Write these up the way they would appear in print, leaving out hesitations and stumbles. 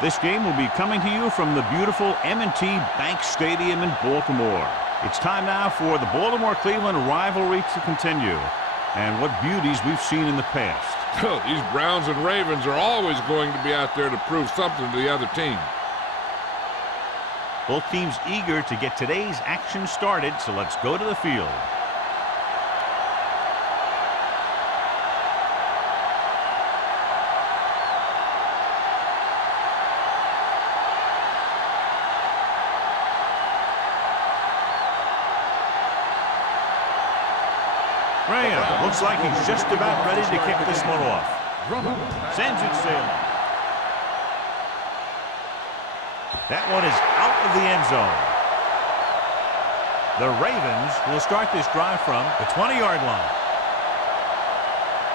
This game will be coming to you from the beautiful M&T Bank Stadium in Baltimore. It's time now for the Baltimore-Cleveland rivalry to continue. And what beauties we've seen in the past. Oh, these Browns and Ravens are always going to be out there to prove something to the other team. Both teams eager to get today's action started, so let's go to the field. Graham looks like he's just about ready to kick this one off. Sends it sailing. That one is out of the end zone. The Ravens will start this drive from the 20-yard line.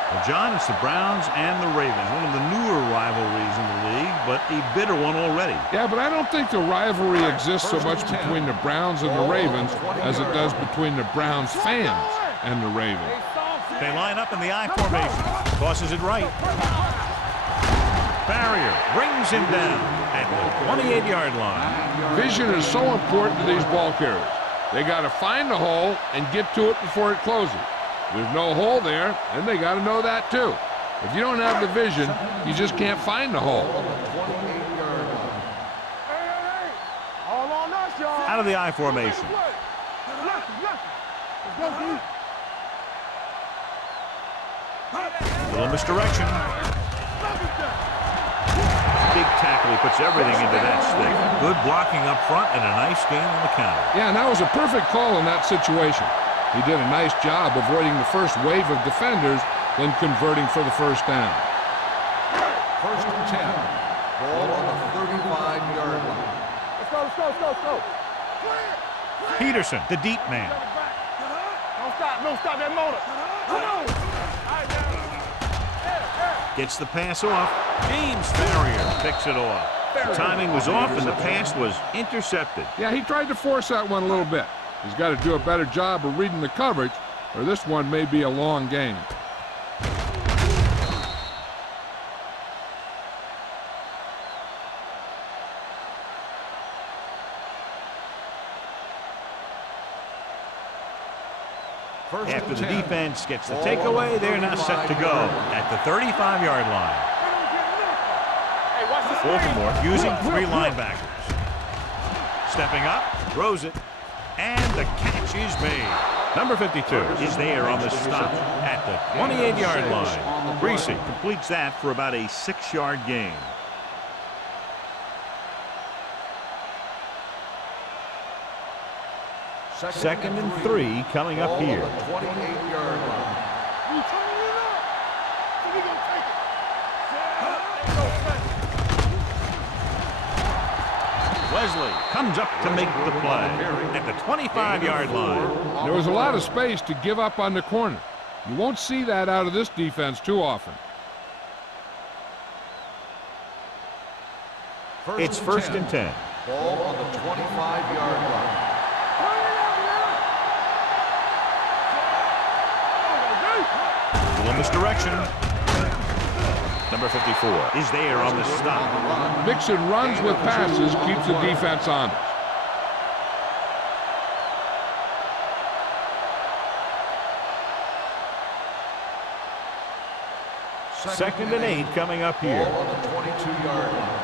Well, John, it's the Browns and the Ravens, one of the newer rivalries in the league, but a bitter one already. Yeah, but I don't think the rivalry exists so much between the Browns and the Ravens as it does between the Browns fans and the Ravens. They line up in the I formation. Tosses it right. Barrier brings him down at the 28-yard line. Vision is so important to these ball carriers. They got to find the hole and get to it before it closes. There's no hole there, and they got to know that too. If you don't have the vision, you just can't find the hole. Out of the I formation. Little misdirection. Big tackle. He puts everything into that stick. Good blocking up front and a nice gain on the counter. Yeah, and that was a perfect call in that situation. He did a nice job avoiding the first wave of defenders, then converting for the first down. First and 10. Ball on the 35-yard line. Let's go. Peterson, the deep man. Don't stop that motor. Come on. Gets the pass off. James Farrier picks it off. The timing was off and the pass was intercepted. Yeah, he tried to force that one a little bit. He's got to do a better job of reading the coverage, or this one may be a long game. After the defense gets the takeaway, they're now set to go at the 35-yard line. Baltimore using three linebackers. Stepping up, throws it, and the catch is made. Number 52 is there on the stop at the 28-yard line. Reese completes that for about a 6-yard gain. Second and 3 coming up here. 28-yard line. Wesley comes up to make the play at the 25-yard line. There was a lot of space to give up on the corner. You won't see that out of this defense too often. It's first and 10. Ball on the 25-yard line. Little misdirection. Number 54 is there on the stop. Mixing runs with passes keeps the defense honest. Second and 8 coming up here. Ball on the 22-yard line.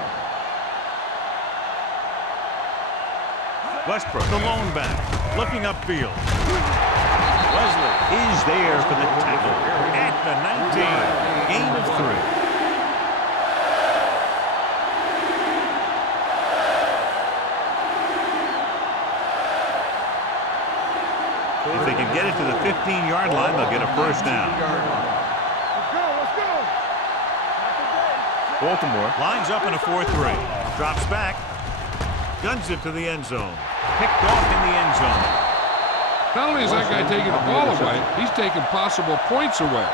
Westbrook, the lone back, looking upfield. Wesley is there for the tackle at the 19. Gain of 3. If they can get it to the 15-yard line, they'll get a first down. Let's go. Baltimore lines up in a 4-3. Drops back. Guns it to the end zone. Picked off in the end zone. Not only is that guy taking the ball away, he's taking possible points away.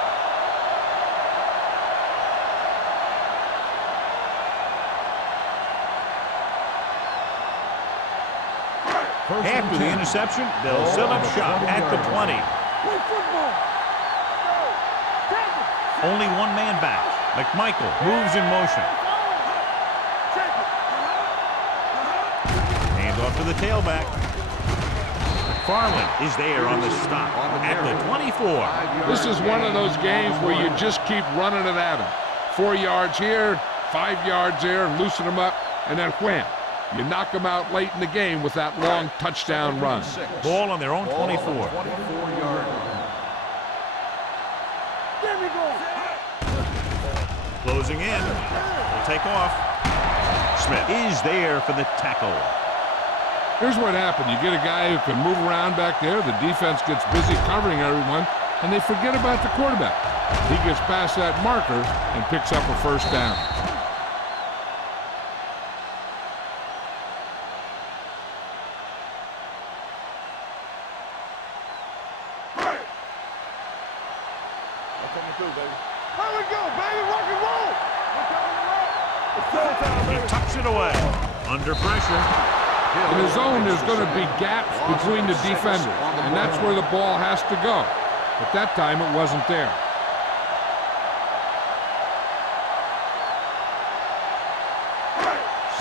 After the interception, they'll set up shop at the 20. Only one man back. McMichael moves in motion. for the tailback. Farland is there on the stop at the 24. This is one of those games where you just keep running it at them. 4 yards here, 5 yards there, loosen them up, and then wham. You knock them out late in the game with that long touchdown run. Ball on their own 24. Closing in. Will take off. Smith is there for the tackle. Here's what happened. You get a guy who can move around back there. The defense gets busy covering everyone, and they forget about the quarterback. He gets past that marker and picks up a first down. He tucks it away. Under pressure. In the zone, there's going to be gaps between the defenders, and that's where the ball has to go. But that time, it wasn't there.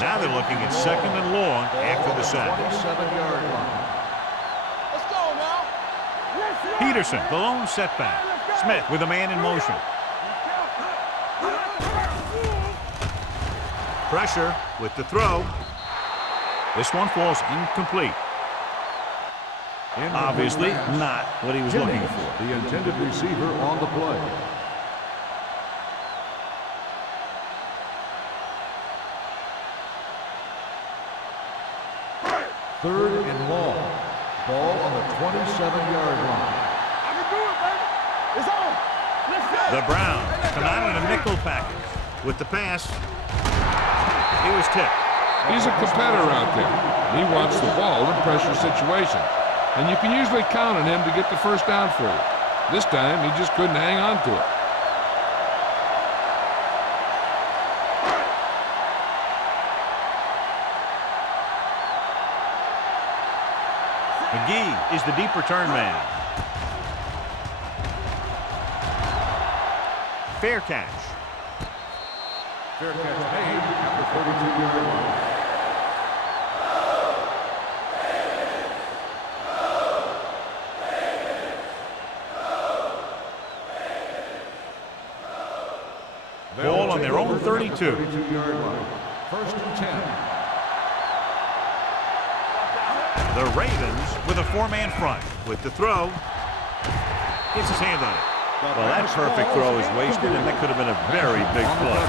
Now they're looking at 2nd and long after the sack. Let's go now. Peterson, the lone setback. Smith with a man in motion. Pressure with the throw. This one falls incomplete. Obviously not what he was looking for. The intended receiver on the play. Third and long. Ball on the 27-yard line. I can do it, baby. It's on. Let's go. The Browns come out in a nickel package. With the pass, he was tipped. He's a competitor out there. He wants the ball in pressure situations. And you can usually count on him to get the first down for you. This time, he just couldn't hang on to it. McGee is the deep return man. Fair catch. Fair catch made at the 32-yard line. Ball on their own 32. 32-yard line. First and 10. The Ravens with a 4-man front. With the throw, gets his hand on it. Well, that perfect throw is wasted, and that could have been a very big play.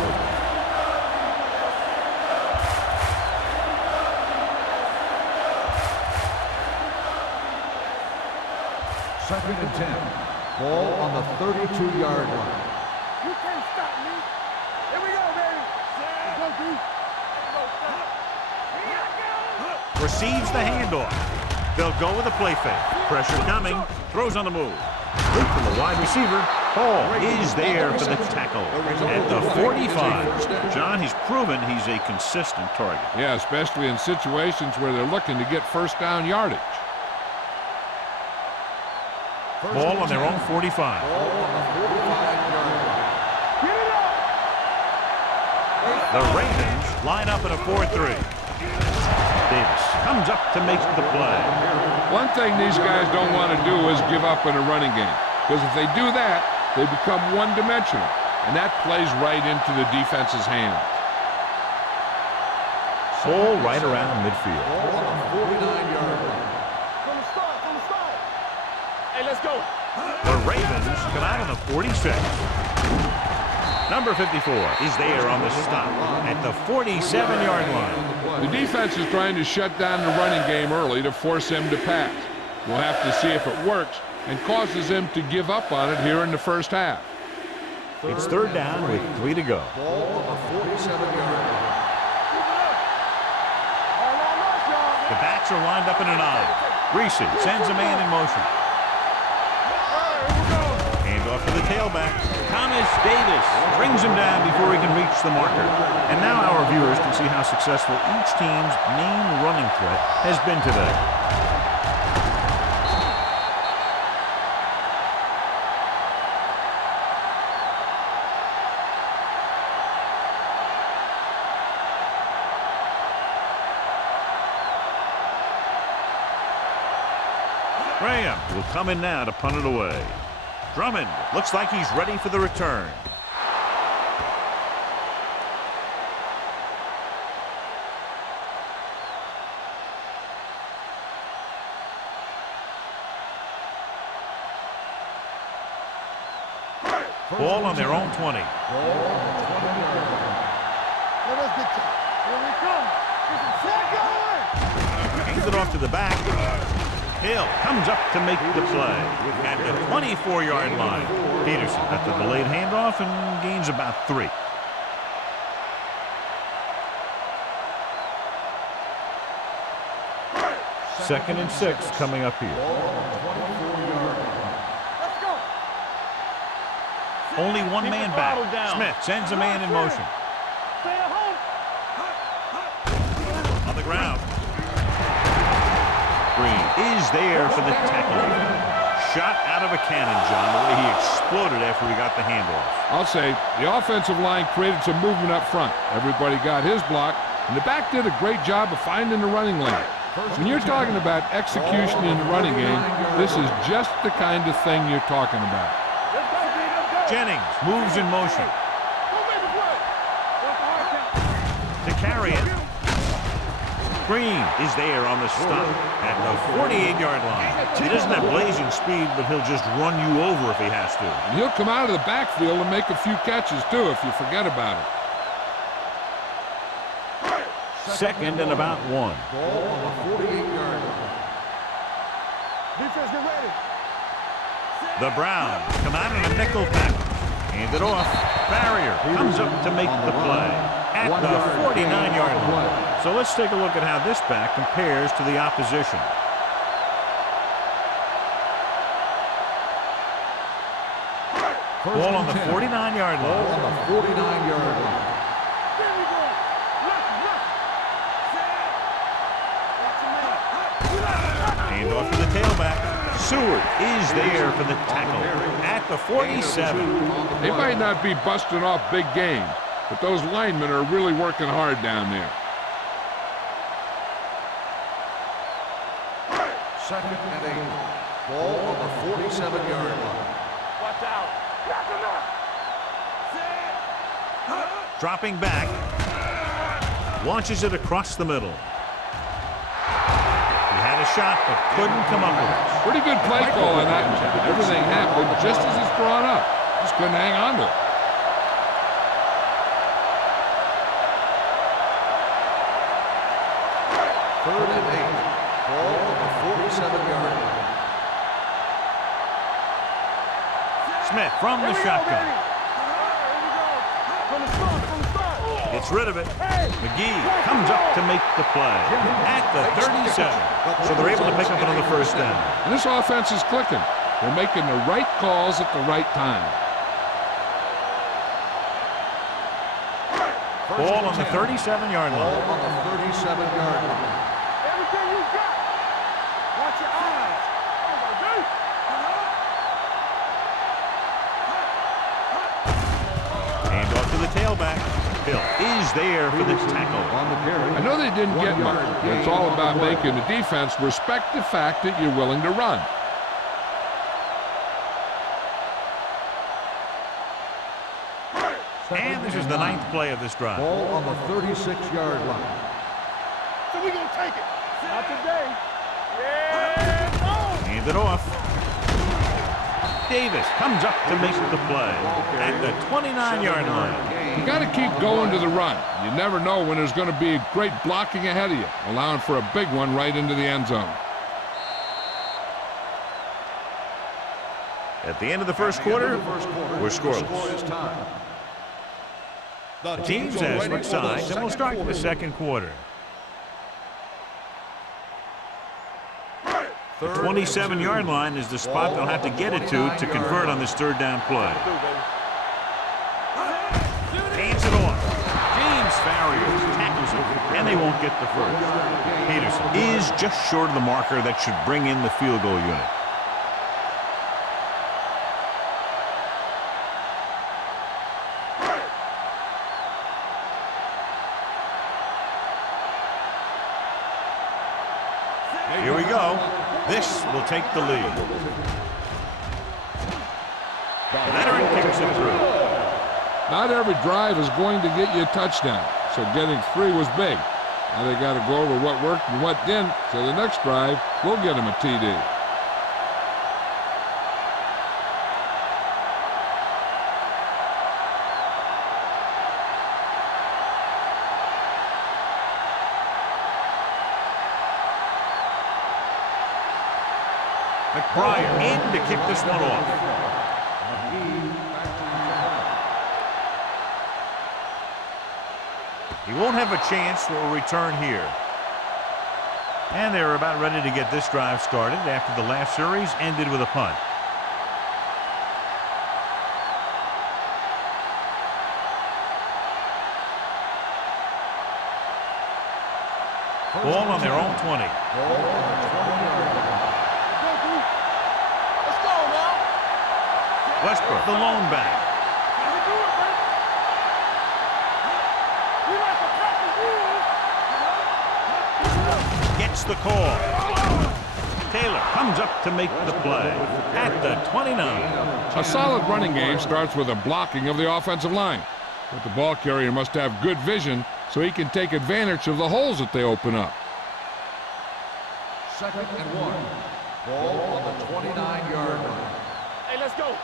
Second and 10. Ball on the 32-yard line. You can't stop me. Here we go, baby. Let's go, dude. Receives the handoff. They'll go with a play fake. Pressure coming. Throws on the move. Look from the wide receiver. Hall is there for the tackle at the 45. John, he's proven he's a consistent target. Yeah, especially in situations where they're looking to get first down yardage. Ball on their own 45. Ball on the 45-yard line. Get it up. The Ravens line up in a 4-3. Davis comes up to make the play. One thing these guys don't want to do is give up in a running game. Because if they do that, they become one-dimensional. And that plays right into the defense's hands. Ball right around midfield. Ball on the 49-yard line. From the start, from the start. Hey, let's go. The Ravens come out on the 46. Number 54 is there on the stop at the 47-yard line. The defense is trying to shut down the running game early to force him to pass. We'll have to see if it works and causes him to give up on it here in the first half. It's third down with 3 to go. Ball on the 47-yard line. The backs are lined up in an I. Reese sends a man in motion. Handoff to the tailback. Thomas Davis brings him down before he can reach the marker. And now our viewers can see how successful each team's main running threat has been today. Graham will come in now to punt it away. Drummond looks like he's ready for the return. Ball on their own 20. Let us get to it. Here we come. Set going. Hands it off to the back. Hill comes up to make the play at the 24-yard line. Peterson at the delayed handoff and gains about 3. Second and 6 coming up here. Let's go. Only one man back. Smith sends a man in motion. Stay at home. On the ground. Green is there for the tackle. Shot out of a cannon, John, the way he exploded after he got the handoff. I'll say the offensive line created some movement up front. Everybody got his block, and the back did a great job of finding the running lane. When you're talking about execution in the running game, this is just the kind of thing you're talking about. Jennings moves in motion. To carry it. Green is there on the stop at the 48-yard line. He doesn't have blazing speed, but he'll just run you over if he has to. And he'll come out of the backfield and make a few catches, too, if you forget about it. Second and about 1. Ball on the 48-yard line. Defense, get ready. The Browns come out in a nickel package. Hand it off. Barrier comes up to make the play at the 49-yard line. So let's take a look at how this back compares to the opposition. Ball on the 49-yard Ball line. on the 49-yard line. There we go. Hand off to the tailback. Seward is there for the tackle at the 47. They might not be busting off big game, but those linemen are really working hard down there. Second and 8. Ball on the 47-yard line. Watch out. Dropping back. Launches it across the middle. He had a shot, but couldn't come up with it. Pretty good play call on that. Everything happened just as it's drawn up. Just couldn't hang on to it. Third and 8. Ball on the 47-yard line. Smith from the shotgun. From the start, from the start. Gets rid of it. McGee comes up to make the play at the 37. So they're able to pick up another first down. And this offense is clicking. They're making the right calls at the right time. Ball on the 37-yard Ball line. on the 37-yard line. Everything you got. Watch your eyes. Hand off to the tailback. Hill is there for the tackle. On the carry. I know they didn't get much, but it's all about making the defense respect the fact that you're willing to run. And this is the 9th play of this drive. Ball on the 36-yard line. So we gonna take it. Not today. Yeah, no. Hand it off. Davis comes up to make the play at the 29-yard line. You got to keep going to the run. You never know when there's going to be great blocking ahead of you, allowing for a big one right into the end zone. At the end of the first quarter, we're scoreless. The teams as switch sides, and we'll start the second quarter. The 27-yard line is the spot they'll have to get it to convert on this third down play. Hands it off. James Farrier tackles it, and they won't get the first. Peterson is just short of the marker that should bring in the field goal unit. Here we go. This will take the lead. The veteran kicks it through. Not every drive is going to get you a touchdown, so getting 3 was big. Now they got to go over what worked and what didn't, so the next drive will get them a TD. McBride in to kick this one off. He won't have a chance for a return here. And they're about ready to get this drive started after the last series ended with a punt. Ball on their own 20. Westbrook, the lone back. Gets the call. Taylor comes up to make the play at the 29. A solid running game starts with a blocking of the offensive line. But the ball carrier must have good vision so he can take advantage of the holes that they open up. 2nd and 1. Ball on the 29-yard line. Hey, let's go.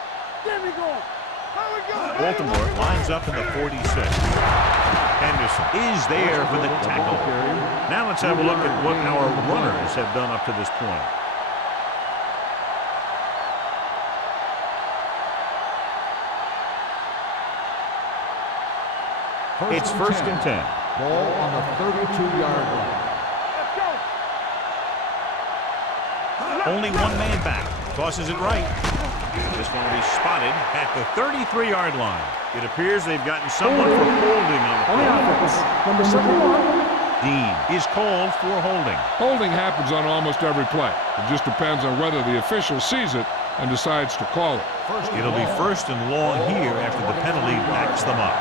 There we go. How we go? Baltimore lines up in the 46. Henderson is there for the tackle. Now let's have a look at what our runners have done up to this point. It's 1st and 10. Ball on the 32-yard line. Let's go. Only one man back. Tosses it right. This one will be spotted at the 33-yard line. It appears they've gotten someone for holding on the play. Number 71. Dean is called for holding. Holding happens on almost every play. It just depends on whether the official sees it and decides to call it. It'll be 1st and long here after the penalty backs them up.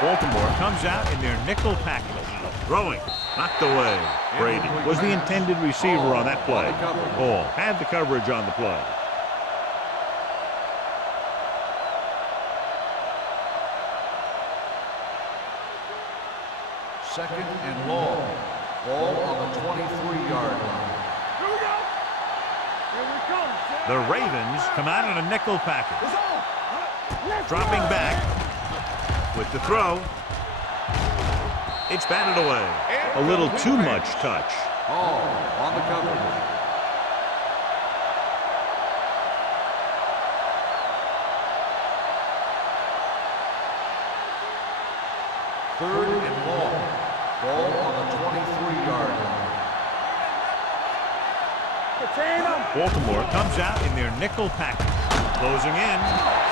Baltimore comes out in their nickel package. Throwing, knocked away. Brady was the intended receiver on that play. Hall had the coverage on the play. Second and long. Ball on the 23-yard line. Here we go. Here we come. The Ravens come out in a nickel package. Dropping back with the throw. It's batted away. A little too much touch. Hall on the coverage. Third and long. Ball on the 23-yard line. Baltimore comes out in their nickel package. Closing in.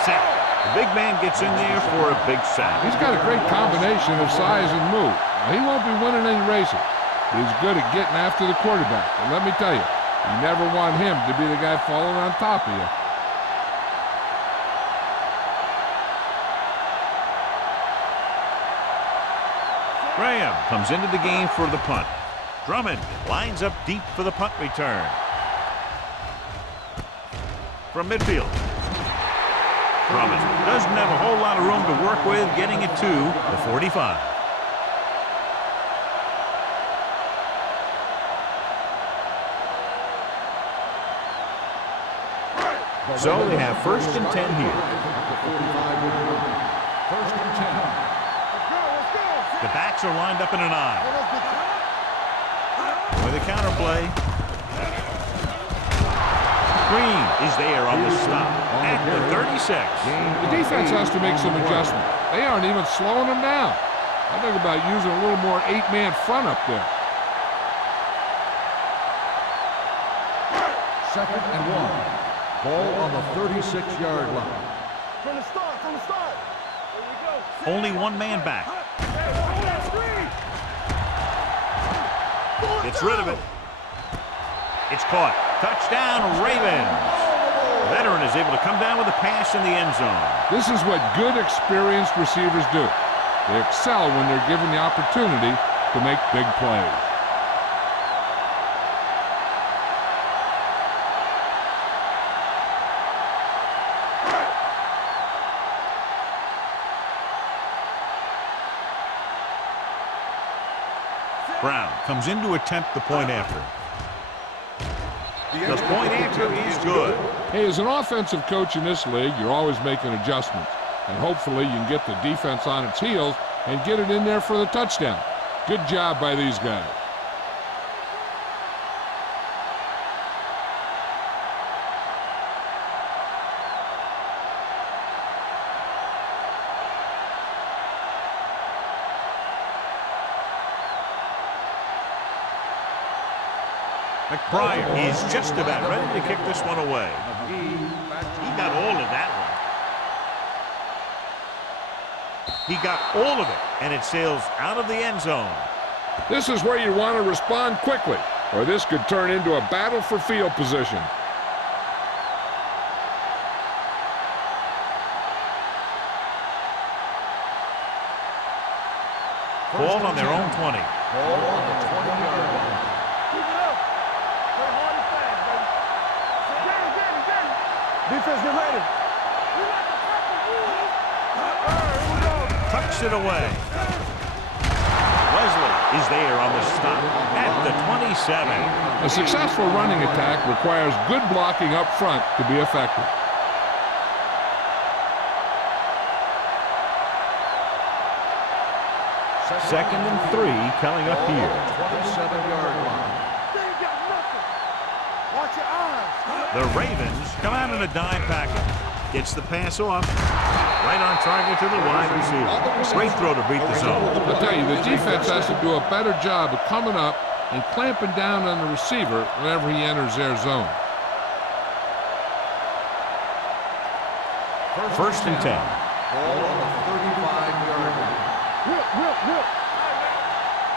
Sack. The big man gets in there for a big sack. He's got a great combination of size and move. Now, he won't be winning any races, but he's good at getting after the quarterback. And let me tell you, you never want him to be the guy falling on top of you. Graham comes into the game for the punt. Drummond lines up deep for the punt return. From midfield. Drummond doesn't have a whole lot of room to work with, getting it to the 45. So they have 1st and 10 here. First and 10. The backs are lined up in an eye. With a counter play. Green is there on the stop at the 36. The defense has to make some adjustment. They aren't even slowing them down. I think about using a little more 8-man front up there. Second and 1. Ball on the 36-yard line. From the start. Here we go. Only one man back. Gets rid of it. It's caught. Touchdown, Ravens. The veteran is able to come down with a pass in the end zone. This is what good, experienced receivers do. They excel when they're given the opportunity to make big plays. Brown comes in to attempt the point after. The point after is good. Hey, as an offensive coach in this league, you're always making adjustments. And hopefully you can get the defense on its heels and get it in there for the touchdown. Good job by these guys. McBride is just about ready to kick this one away. He got all of that one. He got all of it, and it sails out of the end zone. This is where you want to respond quickly, or this could turn into a battle for field position. Ball on their own 20. Ball on the 20-yard line. Keep it up. Play hard and fast, baby. Defense, get ready. Tucks it away. Wesley is there on the stop at the 27. A successful running attack requires good blocking up front to be effective. Second and 3 coming up here. 27-yard line. They ain't got nothing. Watch your eyes. The Ravens come out in a dime package. Gets the pass off. Right on target to the wide receiver. Great throw to beat the zone. I'll tell you, the defense has to do a better job of coming up and clamping down on the receiver whenever he enters their zone. First and 10. Ball on the 35-yard line. Whip.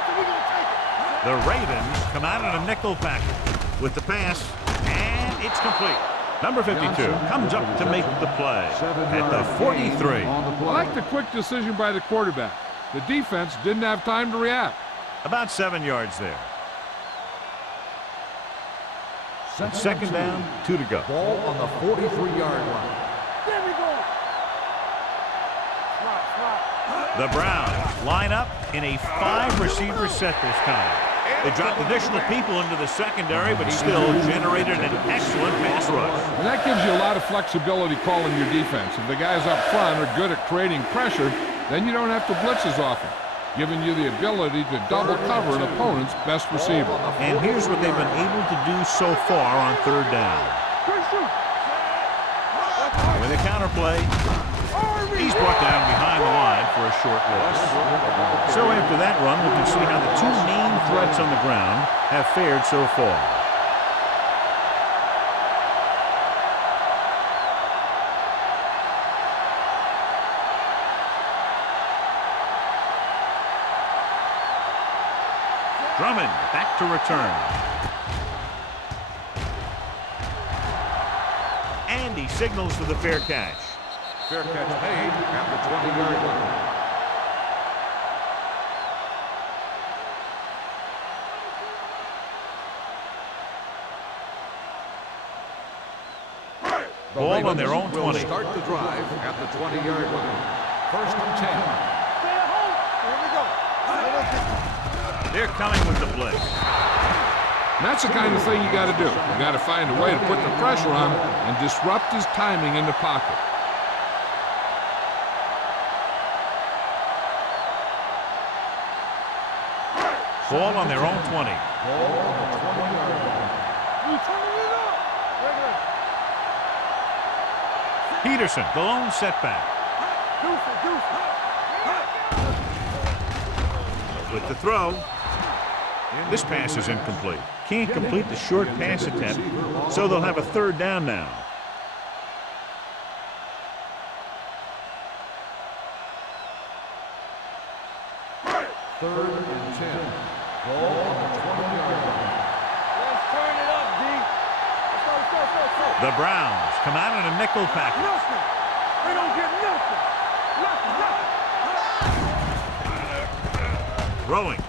So we gonna take it. The Ravens come out in a nickel package with the pass, and it's complete. Number 52 comes up to make the play at the 43. I like the quick decision by the quarterback. The defense didn't have time to react. About 7 yards there. Second down, 2 to go. Ball on the 43-yard line. There we go. Slide. The Browns line up in a 5-receiver set this time. They dropped additional people into the secondary, but still generated an excellent pass rush. And that gives you a lot of flexibility calling your defense. If the guys up front are good at creating pressure, then you don't have to blitz as often, giving you the ability to double cover an opponent's best receiver. And here's what they've been able to do so far on third down. With a counterplay, he's brought down behind the line for a short loss. So after that run, we can see how the two main threats on the ground have fared so far. Drummond back to return. And he signals for the fair catch. Fair catch made at the 20-yard line. Ball on their own 20. Start the drive at the 20-yard line. First and 10. Stay at home. Here we go. They're coming with the blitz. And that's the kind of thing you got to do. You got to find a way to put the pressure on him and disrupt his timing in the pocket. Ball on their own 20. Ball on the 20-yard line. You turning it up. Peterson, the lone setback. With the throw. This pass is incomplete. Can't complete the short pass attempt, so they'll have a third down now. Third and 10. Ball on the 20-yard line. Let's turn it up, D. Let's go. The Browns come out in a nickel package. Nothing. They don't get nothing. Throwing.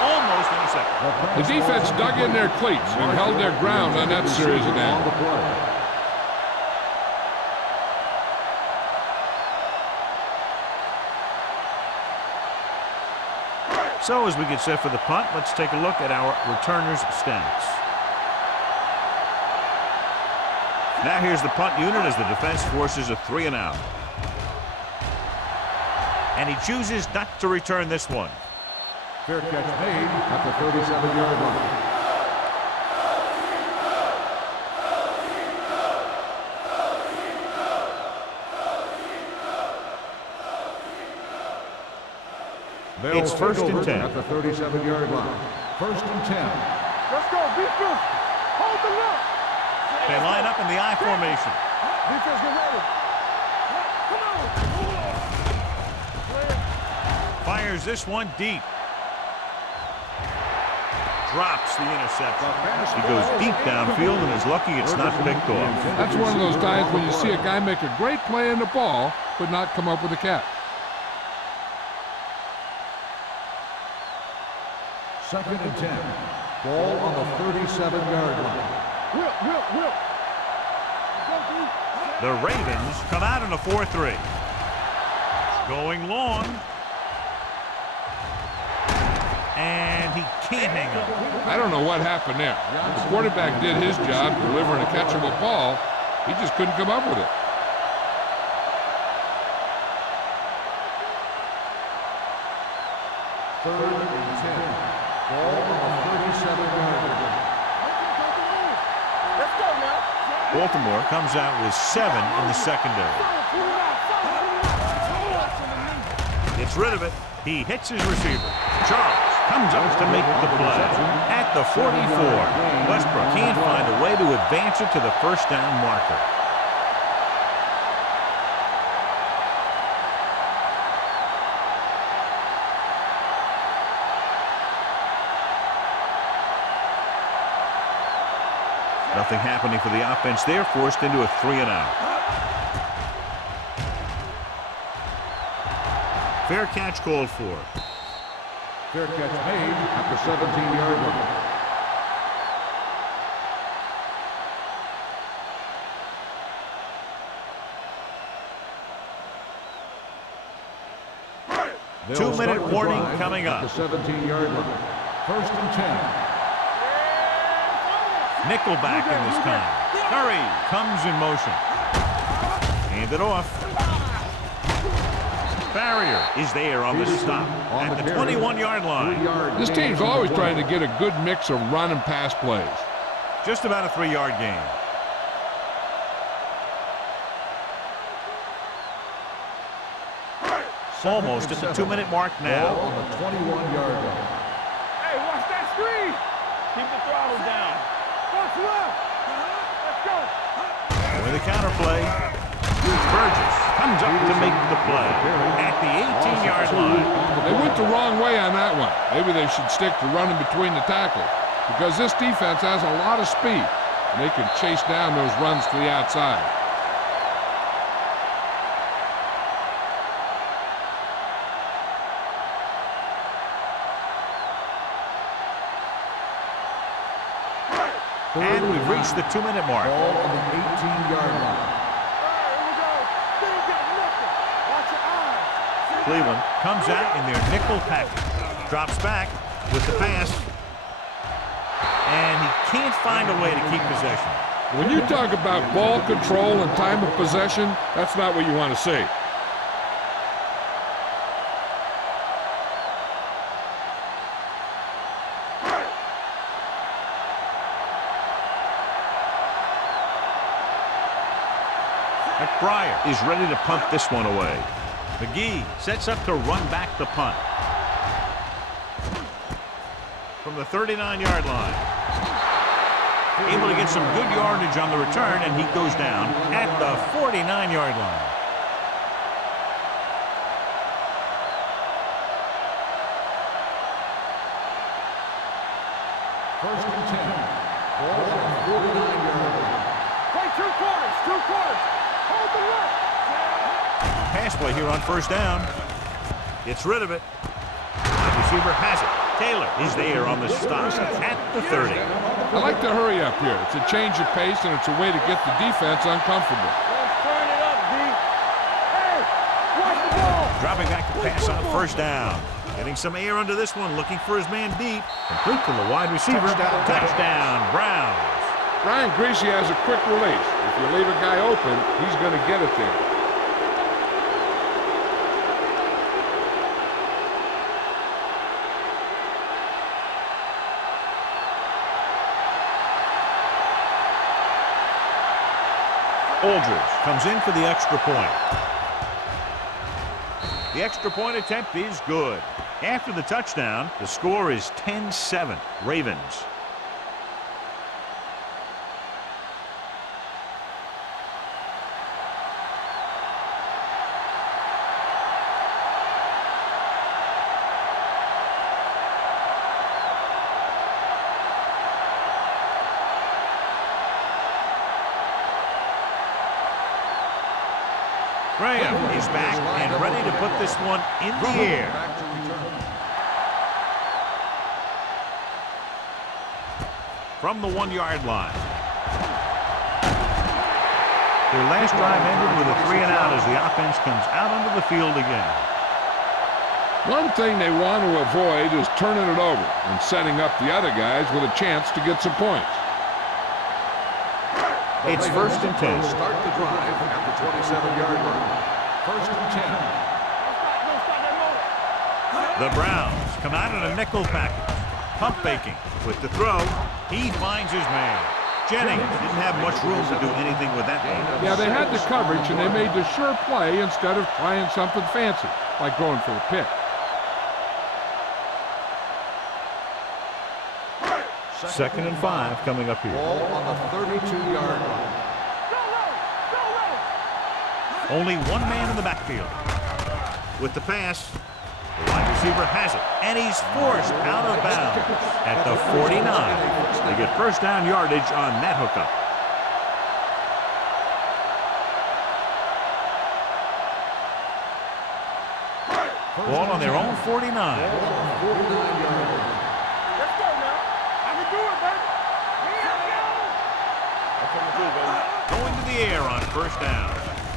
Almost intercepted. The defense dug in their cleats and held their ground on that series of downs. So as we get set for the punt, let's take a look at our returners' stats. Now here's the punt unit as the defense forces a 3-and-out. And he chooses not to return this one. Fair catch made at the 37-yard line. It's first and 10. At the 37-yard line. First and 10. Let's go. Defense. Hold the look. They line up in the I formation. Defense, get ready. Come on. Fires this one deep. Drops the interception. He goes deep downfield and is lucky it's not picked off. That's one of those times when you see a guy make a great play in the ball, but not come up with a catch. Second and 10. Ball on the 37-yard line. Whip. The Ravens come out in a 4-3. Going long. And he can't hang on. I don't know what happened there. The quarterback did his job delivering a catchable ball. He just couldn't come up with it. Third and 10. Ball on the 37-yard line. Let's go now. Baltimore comes out with 7 in the secondary. Gets rid of it. He hits his receiver. Charles comes up to make the play. At the 44, Westbrook can't find a way to advance it to the first down marker. Nothing happening for the offense there, forced into a 3-and-out. Fair catch called for. Fair catch made at the 17-yard line. Two-minute warning coming up. At the 17-yard line. First and 10. Nickelback in this time. Curry comes in motion. Hand it off. Barrier is there on the stop at the 21-yard line. This team's always trying to get a good mix of run and pass plays. Just about a 3-yard gain. Almost at the 2-minute mark now. Ball on the 21-yard line. Hey, watch that screen. Keep the throttle down. Watch left. Let's go. With the counterplay, Burgess comes up to make the play at the 18-yard line. They went the wrong way on that one. Maybe they should stick to running between the tackles, because this defense has a lot of speed, and they can chase down those runs to the outside. And we've reached the 2-minute mark. Ball on the 18-yard line. Cleveland comes out in their nickel package. Drops back with the pass. And he can't find a way to keep possession. When you talk about ball control and time of possession, that's not what you want to see. McBride is ready to punt this one away. McGee sets up to run back the punt. From the 39-yard line. Able to get some good yardage on the return, and he goes down at the 49-yard line. First and 10. Ball on the 49-yard line. Play two quarters. Hold the look. Pass play here on first down. Gets rid of it. Wide receiver has it. Taylor is there on the stop at the 30. I like to hurry up here. It's a change of pace, and it's a way to get the defense uncomfortable. Let's turn it up, D. Hey, watch the ball. Dropping back to pass on first down. Getting some air under this one, looking for his man deep. Complete to the wide receiver. Touchdown, Browns. Brian Greasy has a quick release. If you leave a guy open, he's going to get it there. Aldridge comes in for the extra point. The extra point attempt is good. After the touchdown, the score is 10-7, Ravens. Graham is back and ready to put this one in the air. From the 1-yard line. Their last drive ended with a 3-and-out as the offense comes out onto the field again. One thing they want to avoid is turning it over and setting up the other guys with a chance to get some points. It's 1st and 10. Start the drive at the 27-yard line. 1st and 10. The Browns come out in a nickel package. Pump faking with the throw. He finds his man. Jennings didn't have much room to do anything with that one. Yeah, they had the coverage, and they made the sure play instead of trying something fancy, like going for a pick. Second and 5 coming up here. Ball on the 32-yard line. Only one man in the backfield. With the pass, the wide receiver has it, and he's forced out of bounds at the 49. They get first down yardage on that hookup. Ball on their own 49. Going to the air on first down.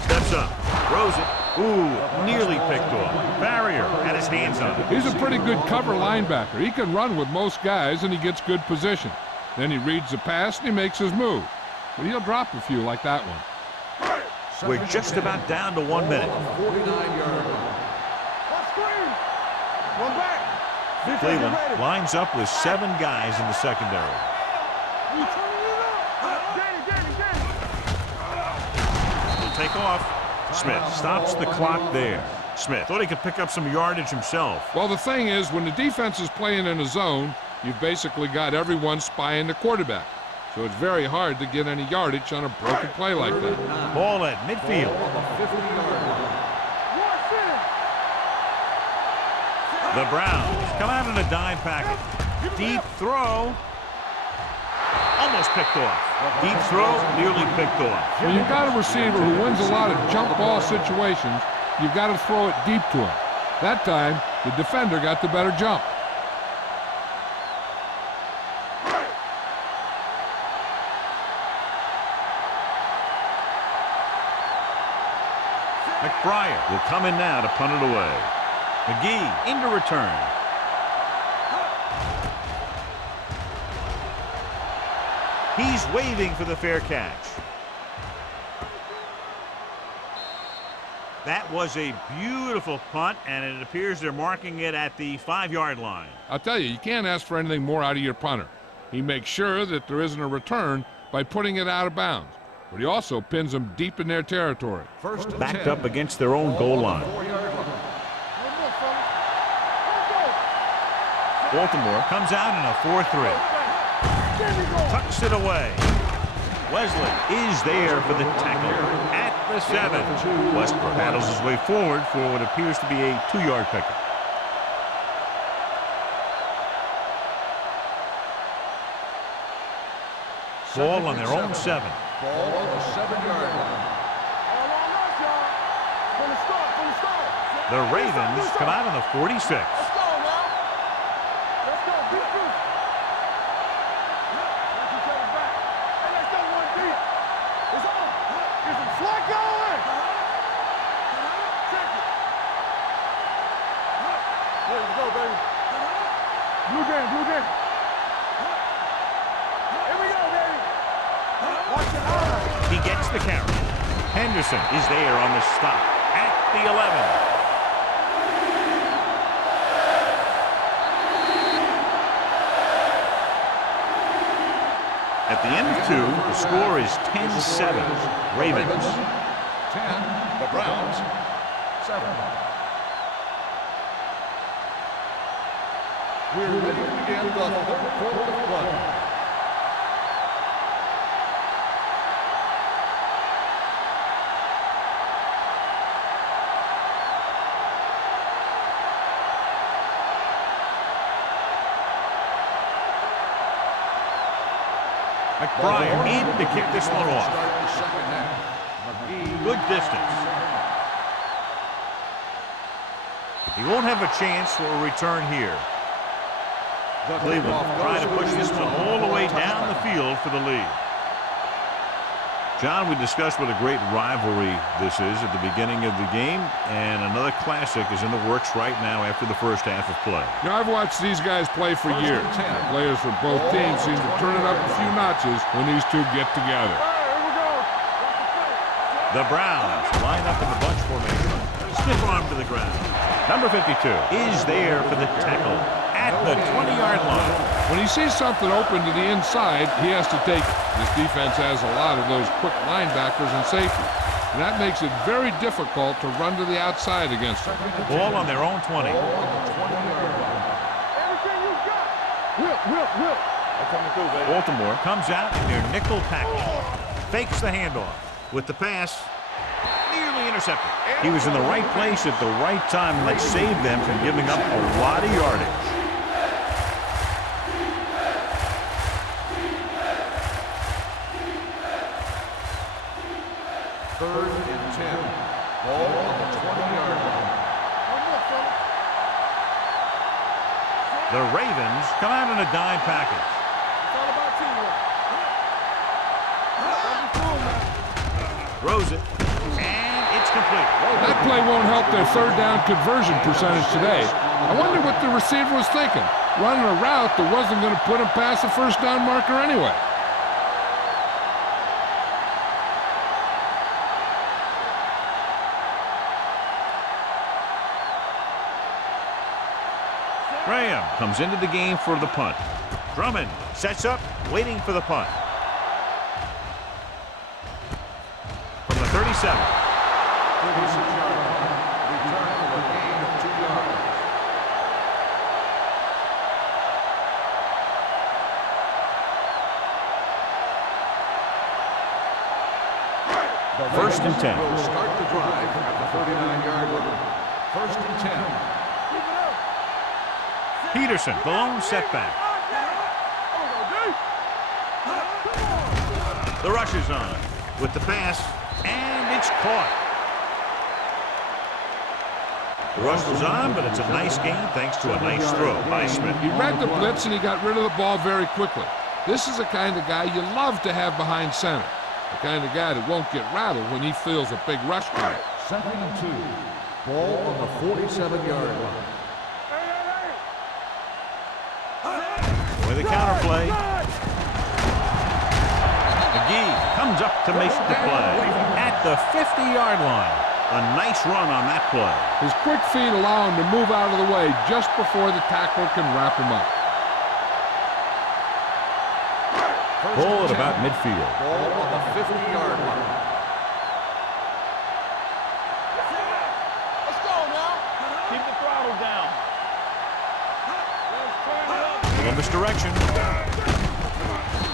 Steps up, throws it. Ooh, nearly picked off. Barrier had his hands on it. He's a pretty good cover linebacker. He can run with most guys, and he gets good position. Then he reads the pass, and he makes his move. But he'll drop a few like that one. We're just about down to 1 minute. 49-yard line. One back. Cleveland lines up with 7 guys in the secondary. He'll take off. Smith stops the clock there. Smith thought he could pick up some yardage himself. Well, the thing is, when the defense is playing in a zone, you've basically got everyone spying the quarterback. So it's very hard to get any yardage on a broken play like that. Ball at midfield. The Browns come out in a dime package. Deep throw. Almost picked off. Deep throw, nearly picked off. When you've got a receiver who wins a lot of jump ball situations, you've got to throw it deep to him. That time, the defender got the better jump. McBride will come in now to punt it away. McGee into return. He's waving for the fair catch. That was a beautiful punt, and it appears they're marking it at the 5-yard line. I'll tell you, you can't ask for anything more out of your punter. He makes sure that there isn't a return by putting it out of bounds, but he also pins them deep in their territory. Backed up against their own goal line. Baltimore comes out in a 4-3. Tucks it away. Wesley is there for the tackle at the 7. Westbrook battles his way forward for what appears to be a 2-yard pickup. Ball on their own 7. Ball on the 7-yard line. The Ravens come out on the 46. gets the carry. Henderson is there on the stop at the 11. At the end of 2, the score is 10-7. Ravens. 10. The Browns. 7. We're ready to begin the third quarter of play. McBride in to kick this one off. Good distance. He won't have a chance for a return here. Cleveland trying to push this one all the way down the field for the lead. John, we discussed what a great rivalry this is at the beginning of the game, and another classic is in the works right now after the first half of play. You know, I've watched these guys play for years. Players from both teams seem to turn it up a few notches when these two get together. The Browns line up in the bunch formation. Stiff arm to the ground. Number 52 is there for the tackle at the 20-yard line. When he sees something open to the inside, he has to take it. This defense has a lot of those quick linebackers and safeties, and that makes it very difficult to run to the outside against them. Ball on their own 20. Everything you got. Will. I'm coming through, baby. Baltimore comes out in their nickel package. Fakes the handoff with the pass. Nearly intercepted. He was in the right place at the right time, and that saved them from giving up a lot of yardage. Third and 10. Ball on the 20-yard line. The Ravens come out in a dime package. It's all about teamwork. Throws it, and it's complete. That play won't help their third down conversion percentage today. I wonder what the receiver was thinking, running a route that wasn't going to put him past the first down marker anyway. Graham comes into the game for the punt. Drummond sets up, waiting for the punt. From the 37. 36-yard line. Return for a gain of 2 yards. First and 10. Will start the drive at the 39-yard line. First and 10. Peterson, the lone setback. The rush is on with the pass, and it's caught. The rush was on, but it's a nice gain thanks to a nice throw by Smith. He read the blitz and he got rid of the ball very quickly. This is the kind of guy you love to have behind center. The kind of guy that won't get rattled when he feels a big rush coming. Second and 2. Ball on the 47-yard line. With a counter play. McGee comes up to make the play at the 50-yard line. A nice run on that play. His quick feet allow him to move out of the way just before the tackler can wrap him up. Ball at about midfield. Ball on the 50-yard line. Let's go now. Keep the throttle down. Let's turn it up. Columbus direction.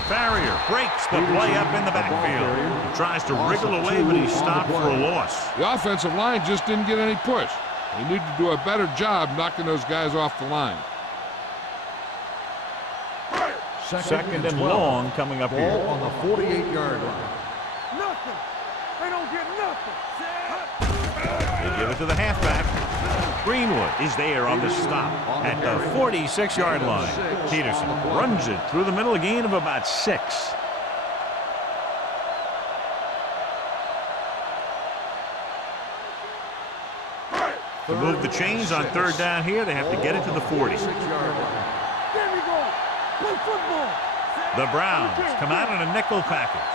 Farrier breaks the play up in the backfield. He tries to wriggle away, but he's stopped for a loss. The offensive line just didn't get any push. They need to do a better job knocking those guys off the line. Second and long coming up here. Ball on the 48-yard line. Nothing. They don't get nothing. They give it to the halfback. Greenwood is there on the stop at the 46-yard line. Peterson runs it through the middle, a gain of about 6. To move the chains on third down here, they have to get it to the 40. 6-yard line. There we go. Play football. The Browns come out in a nickel package.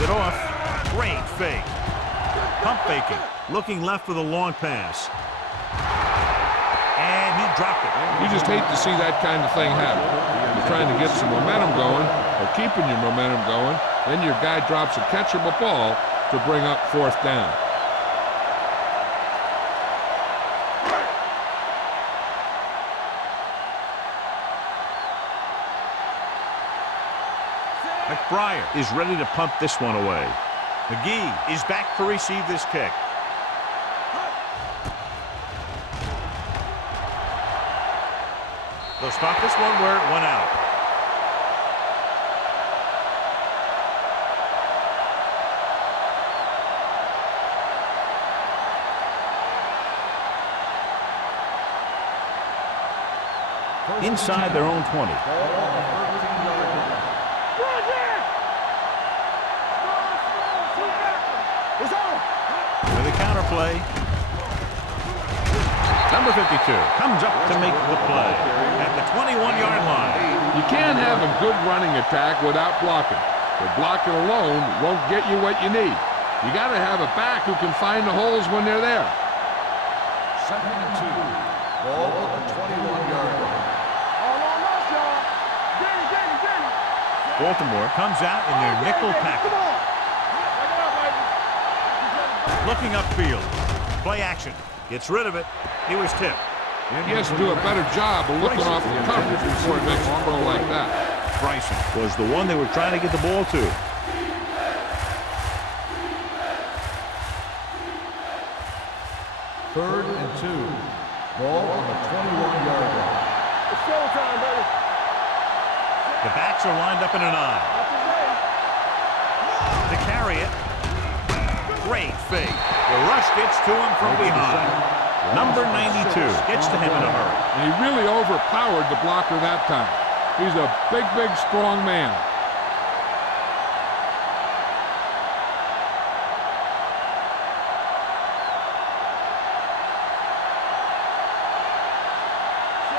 Hands it off. Great fake. Pump faking. Looking left for the long pass. And he dropped it. You just hate to see that kind of thing happen. You're trying to get some momentum going, or keeping your momentum going, then your guy drops a catchable ball to bring up fourth down. McBriar is ready to punt this one away. McGee is back to receive this kick. They'll stop this one where it went out. Inside their own 20. With a counter play. Number 52 comes up to make the play at the 21-yard line. You can't have a good running attack without blocking. But blocking alone won't get you what you need. You got to have a back who can find the holes when they're there. 2nd and 2. Ball on the 21-yard line. Baltimore comes out in their nickel package. Looking upfield. Play action. Gets rid of it. He was tipped. He has to do a better job of looking off the coverage before he makes a throw like that. Bryson was the one they were trying to get the ball to. Third and 2. Ball on the 21-yard line. It's showtime, baby. The backs are lined up in an eye. To carry it. Great fake. The rush gets to him from behind. Number 92 gets to him in a hurry. And he really overpowered the blocker that time. He's a big, big, strong man.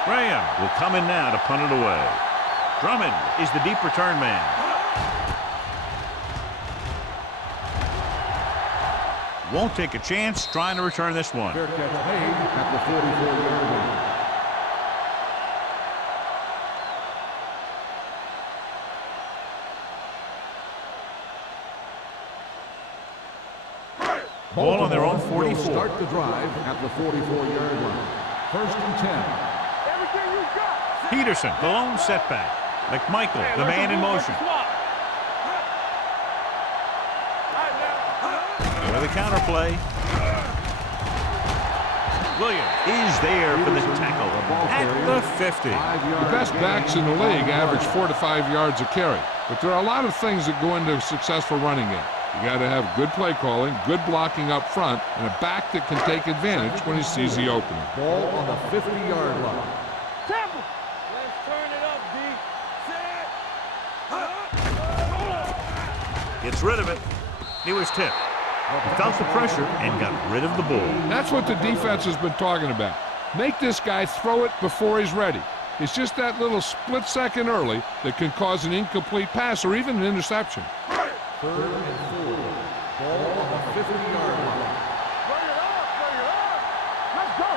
Graham will come in now to punt it away. Drummond is the deep return man. Won't take a chance trying to return this one. Fair catch made at the 44-yard line. Ball on their own 44. Start the drive at the 44-yard line. 1st and 10. Everything you got. Peterson, the lone setback. McMichael, the man in motion. With a counter play. Williams is there for the tackle at the 50. The best backs in the league average 4 to 5 yards a carry. But there are a lot of things that go into a successful running game. You got to have good play calling, good blocking up front, and a back that can take advantage when he sees the opening. Ball on the 50-yard line. Temple. Let's turn it up, D. Set. Gets rid of it. He was tipped. He felt the pressure and got rid of the ball. That's what the defense has been talking about. Make this guy throw it before he's ready. It's just that little split second early that can cause an incomplete pass or even an interception. 3rd and 4. Ball on the 50-yard line. Bring it up, bring it up. Let's go.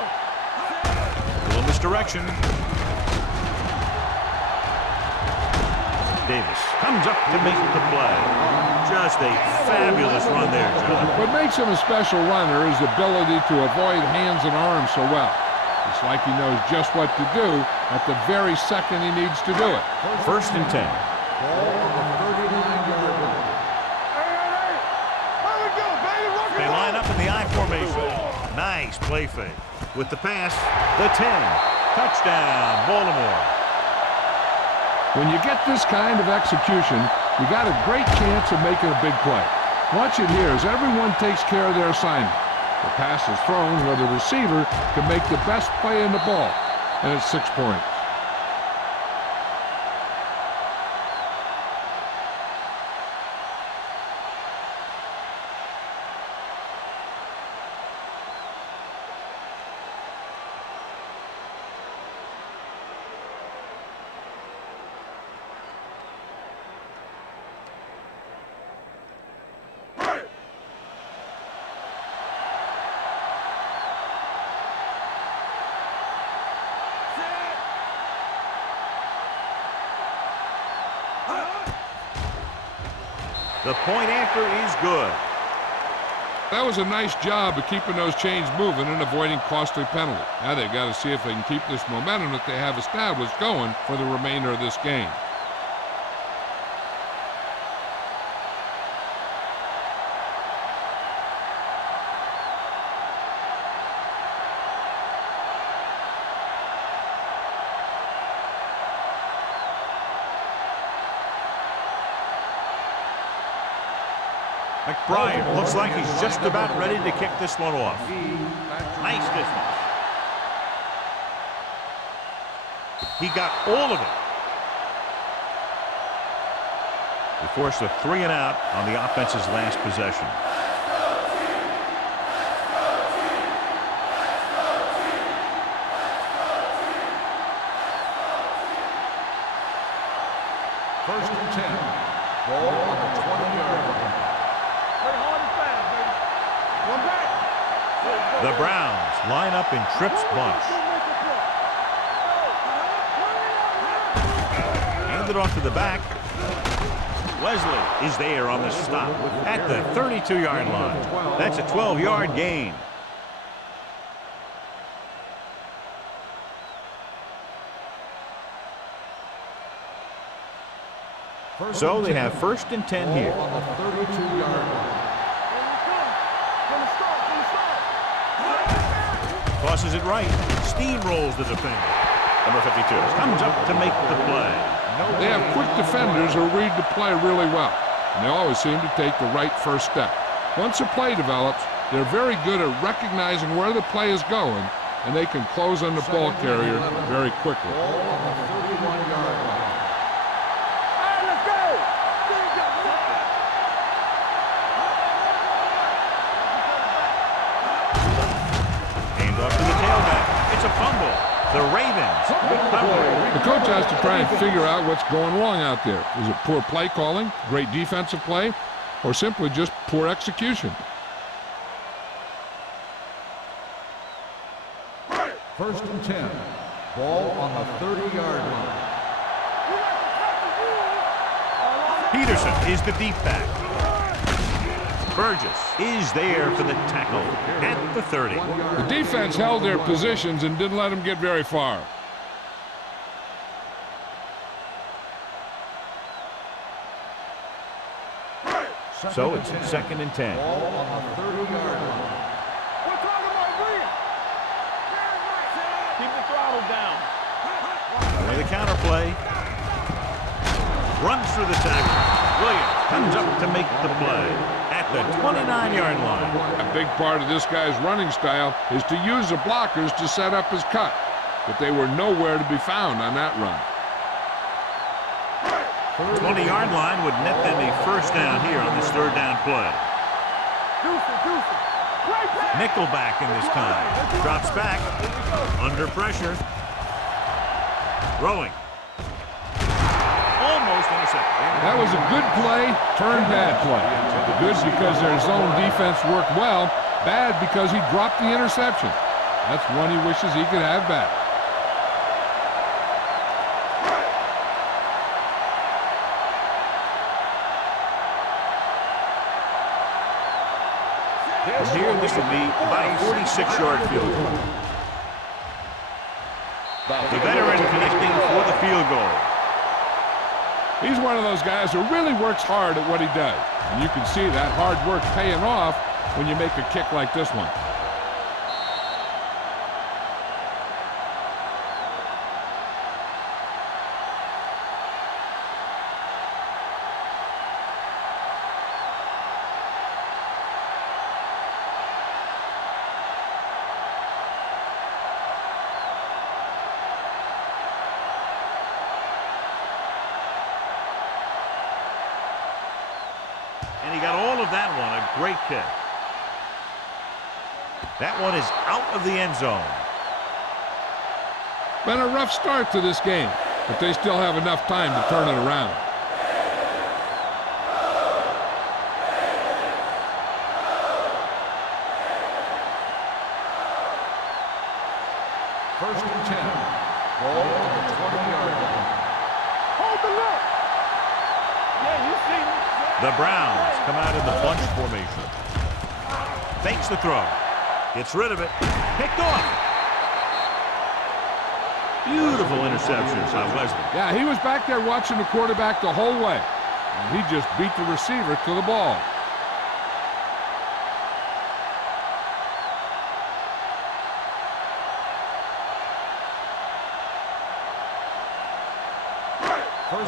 A little misdirection. Davis comes up to make the play. Just a fabulous run there, John. What makes him a special runner is the ability to avoid hands and arms so well. It's like he knows just what to do at the very second he needs to do it. 1st and 10. Ball on the 39-yard line. Here we go, baby. Rock They and roll. line up in the I formation. Nice play fake. With the pass, the 10. Touchdown, Baltimore. When you get this kind of execution, you got a great chance of making a big play. Watch it here as everyone takes care of their assignment. The pass is thrown where the receiver can make the best play in the ball, and it's 6 points. The point after is good. That was a nice job of keeping those chains moving and avoiding costly penalties. Now they've got to see if they can keep this momentum that they have established going for the remainder of this game. McBride looks like he's just about ready to kick this one off. Nice distance. He got all of it. They forced a 3 and out on the offense's last possession. First and 10. Ball on the 20-yard line. The Browns line up in Tripp's bunch. Handed off to the back. Wesley is there on the stop at the 32-yard line. That's a 12-yard gain. So they have first and 10 here. On the 32-yard line. Tosses it right. Steamrolls the defender. Number 52 comes up to make the play. They have quick defenders who read the play really well, and they always seem to take the right first step. Once a play develops, they're very good at recognizing where the play is going, and they can close on the ball carrier very quickly. Ball on the 31-yard line. A fumble. The Ravens recover. The coach has to try and figure out what's going wrong out there. Is it poor play calling, great defensive play, or simply just poor execution? First and 10. Ball on the 30-yard line. Peterson is the deep back. Burgess is there for the tackle at the 30. The defense held their positions and didn't let them get very far. So it's second and 10. Ball on the 30-yard line. Keep the throttle down. Away the counter play. Runs through the tackle. Williams comes up to make the play at the 29-yard line. A big part of this guy's running style is to use the blockers to set up his cut, but they were nowhere to be found on that run. 20-yard line would net them a first down here on this third down play. Nickelback in this time. Drops back. Under pressure. Throwing. Almost intercepted. That was a good play, turned bad play. Good because their zone defense worked well, bad because he dropped the interception. That's one he wishes he could have back. Here, this will be about a 46-yard field goal. The veteran connecting for the field goal. He's one of those guys who really works hard at what he does. And you can see that hard work paying off when you make a kick like this one. And he got all of that one. A great kick. That one is out of the end zone. Been a rough start to this game, but they still have enough time to turn it around. First and 10. Ball on the 20-yard line. Hold the look. Yeah, you see me. The Browns come out in the bunch formation. Fakes the throw. Gets rid of it. Picked off. Beautiful interception by Wesley. Yeah, he was back there watching the quarterback the whole way. And he just beat the receiver to the ball.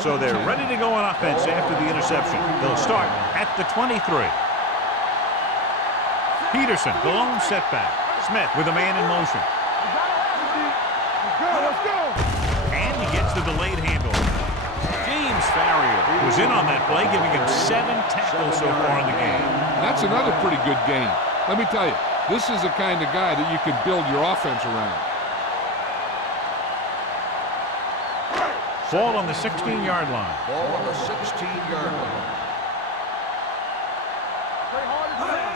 So they're ready to go on offense after the interception. They'll start at the 23. Peterson, the lone setback. Smith with a man in motion. Let's go. And he gets the delayed handle. James Farrier was in on that play, giving him 7 tackles so far in the game. That's another pretty good game. Let me tell you, this is the kind of guy that you can build your offense around. Ball on the 16-yard line. Ball on the 16-yard line.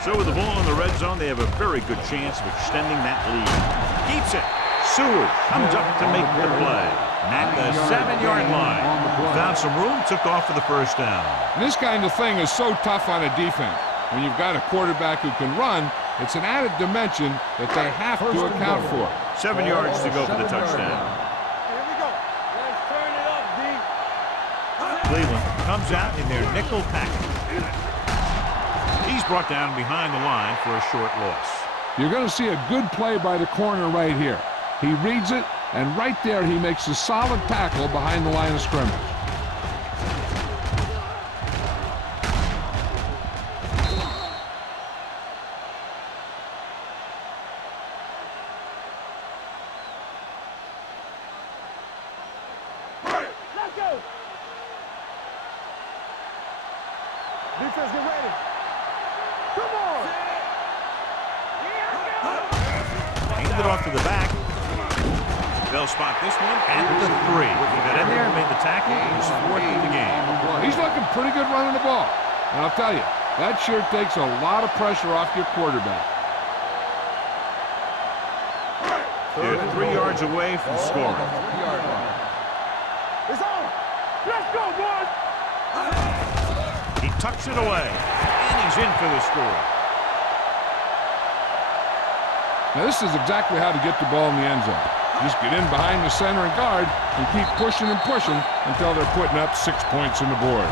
So with the ball in the red zone, they have a very good chance of extending that lead. Keeps it. Seward comes up to make the play. At the 7-yard line. Found some room, took off for the first down. This kind of thing is so tough on a defense. When you've got a quarterback who can run, it's an added dimension that they have to account for. 7 yards to go for the touchdown. Cleveland comes out in their nickel package. He's brought down behind the line for a short loss. You're going to see a good play by the corner right here. He reads it, and right there he makes a solid tackle behind the line of scrimmage. Defense, get ready. Come on. Handed it off to the back. They'll spot this one at the 3. He got in there and made the tackle. He's 4th in the game. He's looking pretty good running the ball. And I'll tell you, that sure takes a lot of pressure off your quarterback. They're 3 yards away from scoring. It's on. Let's go, boys. He tucks it away, and he's in for the score. Now, this is exactly how to get the ball in the end zone. Just get in behind the center and guard and keep pushing and pushing until they're putting up 6 points on the board.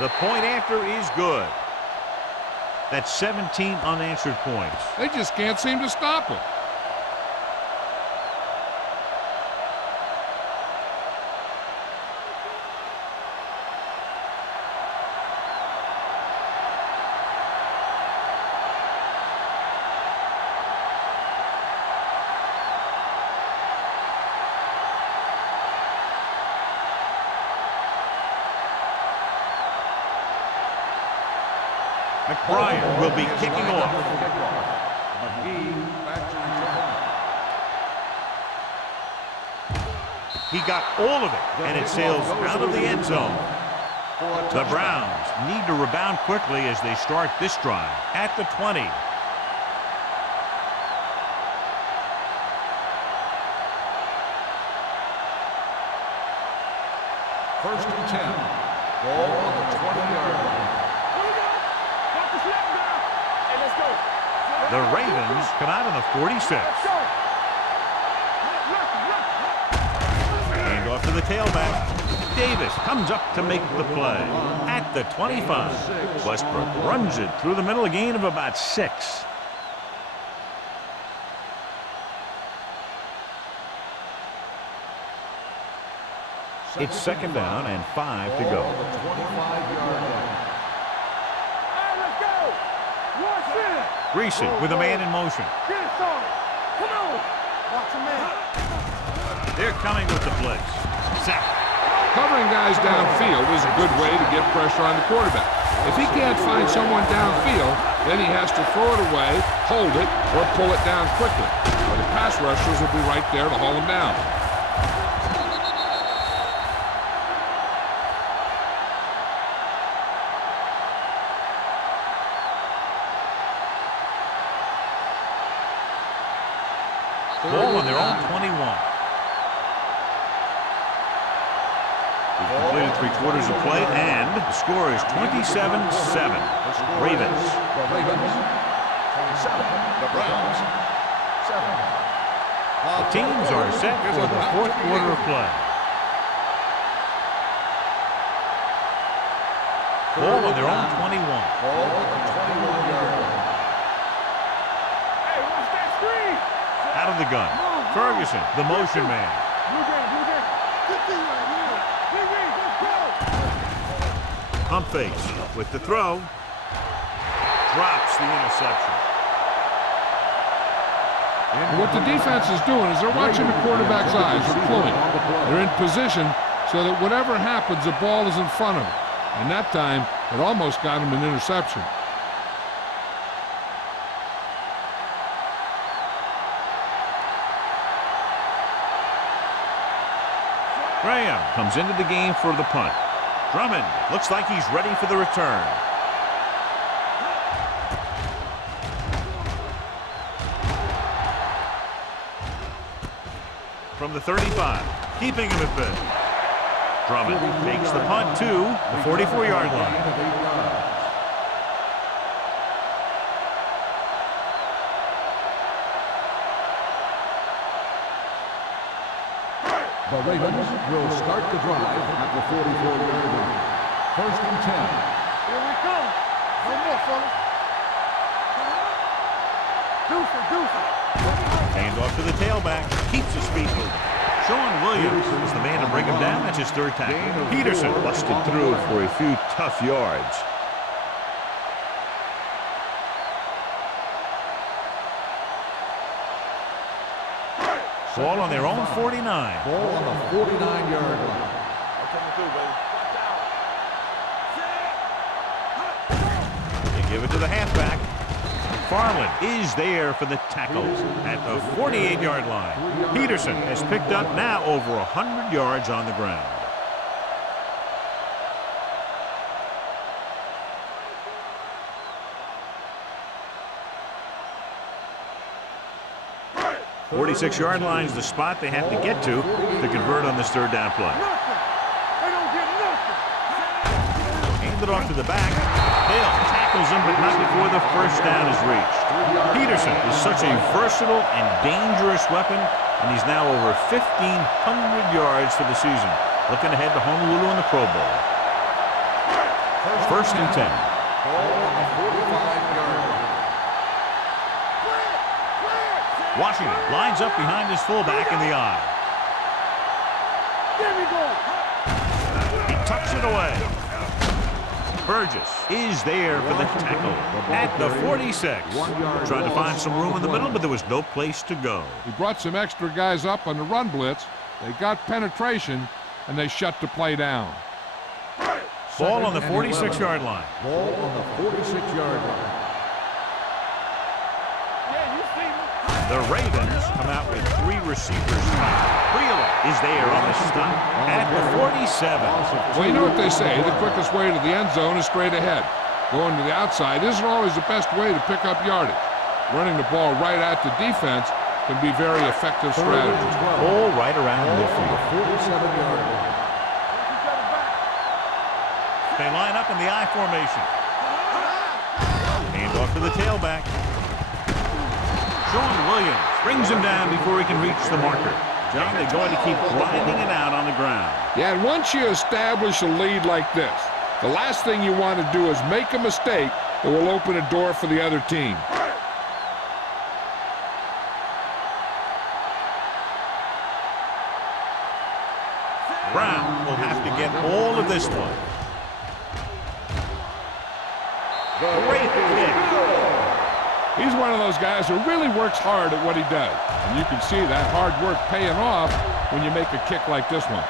The point after is good. That's 17 unanswered points. They just can't seem to stop him. McBride will be kicking off. He got all of it, and it sails out of the end zone. The Browns need to rebound quickly as they start this drive at the 20. First and 10. Ball on the 20-yard line. The Ravens come out in the 46. Hand off to the tailback. Davis comes up to make the play at the 25. Westbrook runs it through the middle, a gain of about 6. It's 2nd down and 5 to go. Greasy with a man in motion. Come on. Watch him, man. They're coming with the blitz. Sack. Covering guys downfield is a good way to get pressure on the quarterback. If he can't find someone downfield, then he has to throw it away, hold it, or pull it down quickly. Or the pass rushers will be right there to haul him down. Ball on their own 21. We've completed 3/4 of play, and the score is 27-7. Ravens. The Ravens, 27. The Browns, 7. The teams are set for the 4th quarter of play. Ball on their own 21. Ball at the 21-yard line. Hey, watch that screen. Out of the gun. Ferguson, the motion man. Blue game, blue game. Good thing right here. Big Reed, let's go. Pump fakes with the throw. Drops the interception. And what the defense is doing is they're watching the quarterback's eyes. They're pulling. They're in position so that whatever happens, the ball is in front of them. And that time, it almost got him an interception. Graham comes into the game for the punt. Drummond looks like he's ready for the return. From the 35, keeping him at bay. Drummond takes the punt to the 44-yard line. The Ravens will start the drive at the 44-yard line. 1st and 10. Here we come. No more, fellas. Deuce it. Hand off to the tailback. Keeps his feet moving. Sean Williams is the man to bring him down. That's his 3rd tackle. Peterson busted through for a few tough yards. Ball on their own 49. Ball on the 49-yard line. They give it to the halfback. Farland is there for the tackle at the 48-yard line. Peterson has picked up now over 100 yards on the ground. The 46-yard line is the spot they have to get to convert on this 3rd down play. They don't get nothing. Hand it off to the back. Hill tackles him, but not before the 1st down is reached. Peterson is such a versatile and dangerous weapon, and he's now over 1,500 yards for the season. Looking ahead to Honolulu in the Pro Bowl. 1st and 10. Ball on the 45-yard line. Washington lines up behind his fullback in the eye. There we go. He tucks it away. Burgess is there for the tackle at the 46. Trying to find some room in the middle, but there was no place to go. He brought some extra guys up on the run blitz. They got penetration, and they shut the play down. Ball on the 46-yard line. Ball on the 46-yard line. Yeah, you see me. The Ravens come out with 3 receivers. Wheeler is there on the stop at the 47. Well, you know what they say, the quickest way to the end zone is straight ahead. Going to the outside isn't always the best way to pick up yardage. Running the ball right at the defense can be very effective strategy. Ball right around midfield. 47-yard line. They line up in the I formation. Hand off to the tailback. Sean Williams brings him down before he can reach the marker. John, they're going to keep grinding it out on the ground. Yeah, and once you establish a lead like this, the last thing you want to do is make a mistake that will open a door for the other team. Brown will have to get all of this one. Great kick. He's one of those guys who really works hard at what he does. And you can see that hard work paying off when you make a kick like this one.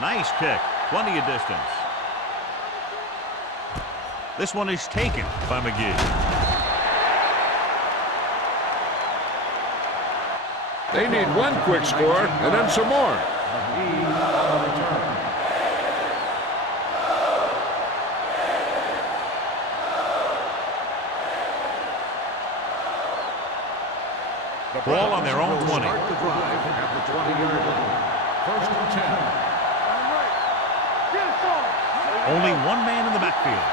Nice kick. Plenty of distance. This one is taken by McGee. They need one quick score and then some more. Ball on their own 20. Start the drive at the 20-yard line. First and 10. Only one man in the backfield.